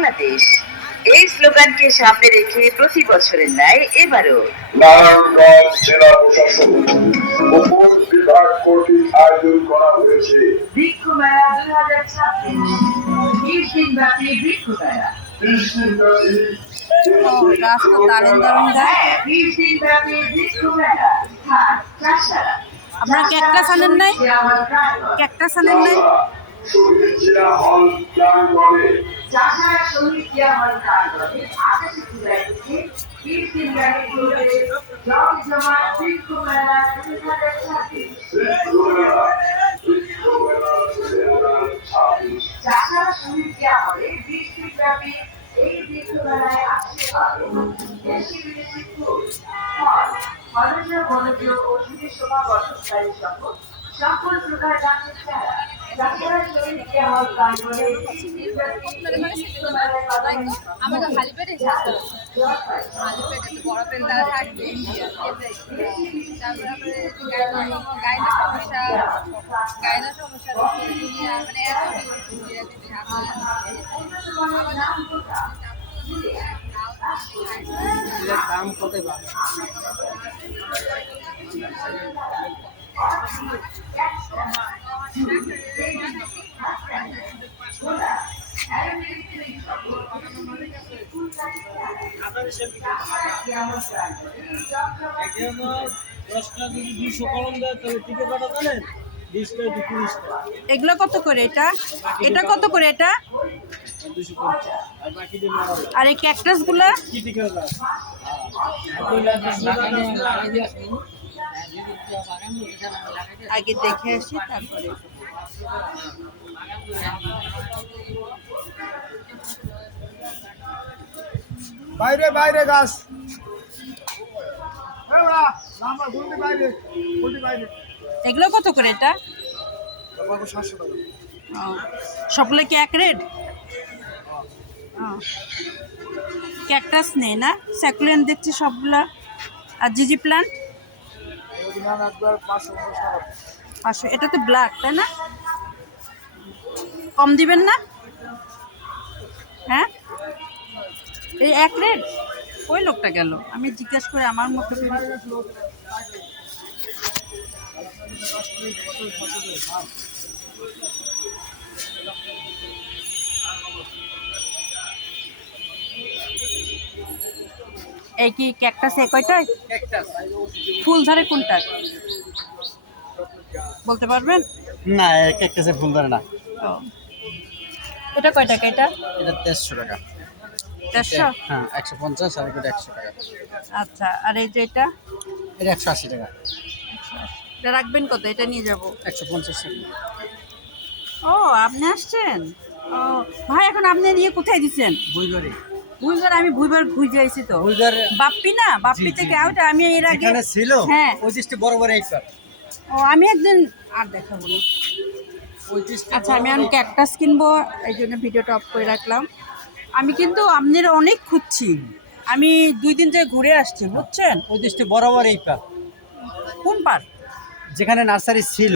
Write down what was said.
বাংলাদেশ। এই স্লোগানকে সামনে রেখে প্রতি বছরের ন্যায় এবারও নারায়ণগঞ্জ জেলা প্রশাসন উপর বিভাগ কর্তৃক আয়োজন করা হয়েছে বৃক্ষ মেলা 2026। 20 দিন ব্যাপী বৃক্ষ মেলা। 20 দিনব্যাপী রাস্তা দারুণ দারুণ গাছ। 20 দিন ব্যাপী বৃক্ষ মেলা। স্থান চাষারা। আপনারা ক্যাকটাস আনেন নাই? ক্যাকটাস আনেন নাই? শহীদ জিয়া হল প্রাঙ্গণে চাষারা শহীদ জিয়া হল প্রাঙ্গণে 28 জুলাই থেকে 20 দিন ব্যাপী চলবে জমজমাট বৃক্ষ মেলা 2026। চাষারা শহীদ জিয়া হলে 20 দিন ব্যাপী এই বৃক্ষ মেলায় আসতে পারে দেশি বিদেশি ফুল, ফল, মানুষ বনজ ও সুধী শোভা বসতকারী সহ সকল প্রকার গাছের চারা। চাষারা শহীদ জিয়া হল প্রাঙ্গণে 20 দিন ব্যাপী এই বৃক্ষ মেলায় পাবেন আমাকে খালি পেটে খালি পেটে বড় পেন দেওয়া থাকবে তারপরে গায়না সমস্যা দুনিয়া মানে দাম কত এগুলো কত করে? এটা এটা কত করে? এটা আর এই ক্যাকটাস গুলো আগে দেখে আসি তারপরে। বাইরে বাইরে গাছ এগুলো কত করে? এটা 700 টাকা। ও, সবগুলো কি এক রেট? ক্যাকটাস নেই না, স্যাকুলেন্ট দেখছি সবগুলা। আর জিজি প্ল্যান্ট 500। এটা তো ব্ল্যাক, তাই না? কম দিবেন না? হ্যাঁ, এই এক রেট। ওই লোকটা গেল, আমি জিজ্ঞেস করে আমার মতো করে। এই কি ক্যাকটাস এ কয়টায় ফুল ধরে? কোনটা বলতে পারবেন? না, ক্যাকটাসে ফুল ধরে না। ও, এটা কয় টাকা? এটা এটা 150 টাকা। 150? হ্যাঁ, 150 আর এটা 100 টাকা। আচ্ছা, আর এই যে এটা এটা 180 টাকা। এটা রাখবেন কত? এটা নিয়ে যাব। 150 টাকা। ও, আপনি আসছেন? ও ভাই, এখন আপনি নিয়ে কোথায় দিচ্ছেন? বুইগরি। ভুইবার? আমি ভুইবার খুঁজে আইছি তো। বুইগর বাপ্পি না? বাপ্পি থেকে আউট। আমি এর আগে এখানে ছিল। হ্যাঁ, ওই জিনিসটা বড় বড় একবার। ও আমি একদিন আর দেখাবো না। ওই জিনিসটা আচ্ছা, আমি এখন ক্যাকটাস কিনবো, এই জন্য ভিডিওটা অফ করে রাখলাম। আমি কিন্তু আপনার অনেক খুঁজছি, আমি 2 দিন থেকে ঘুরে আসছি, বুঝছেন? ওই জিনিসটা বড় বড় একবার। কোন পার? যেখানে নার্সারি ছিল।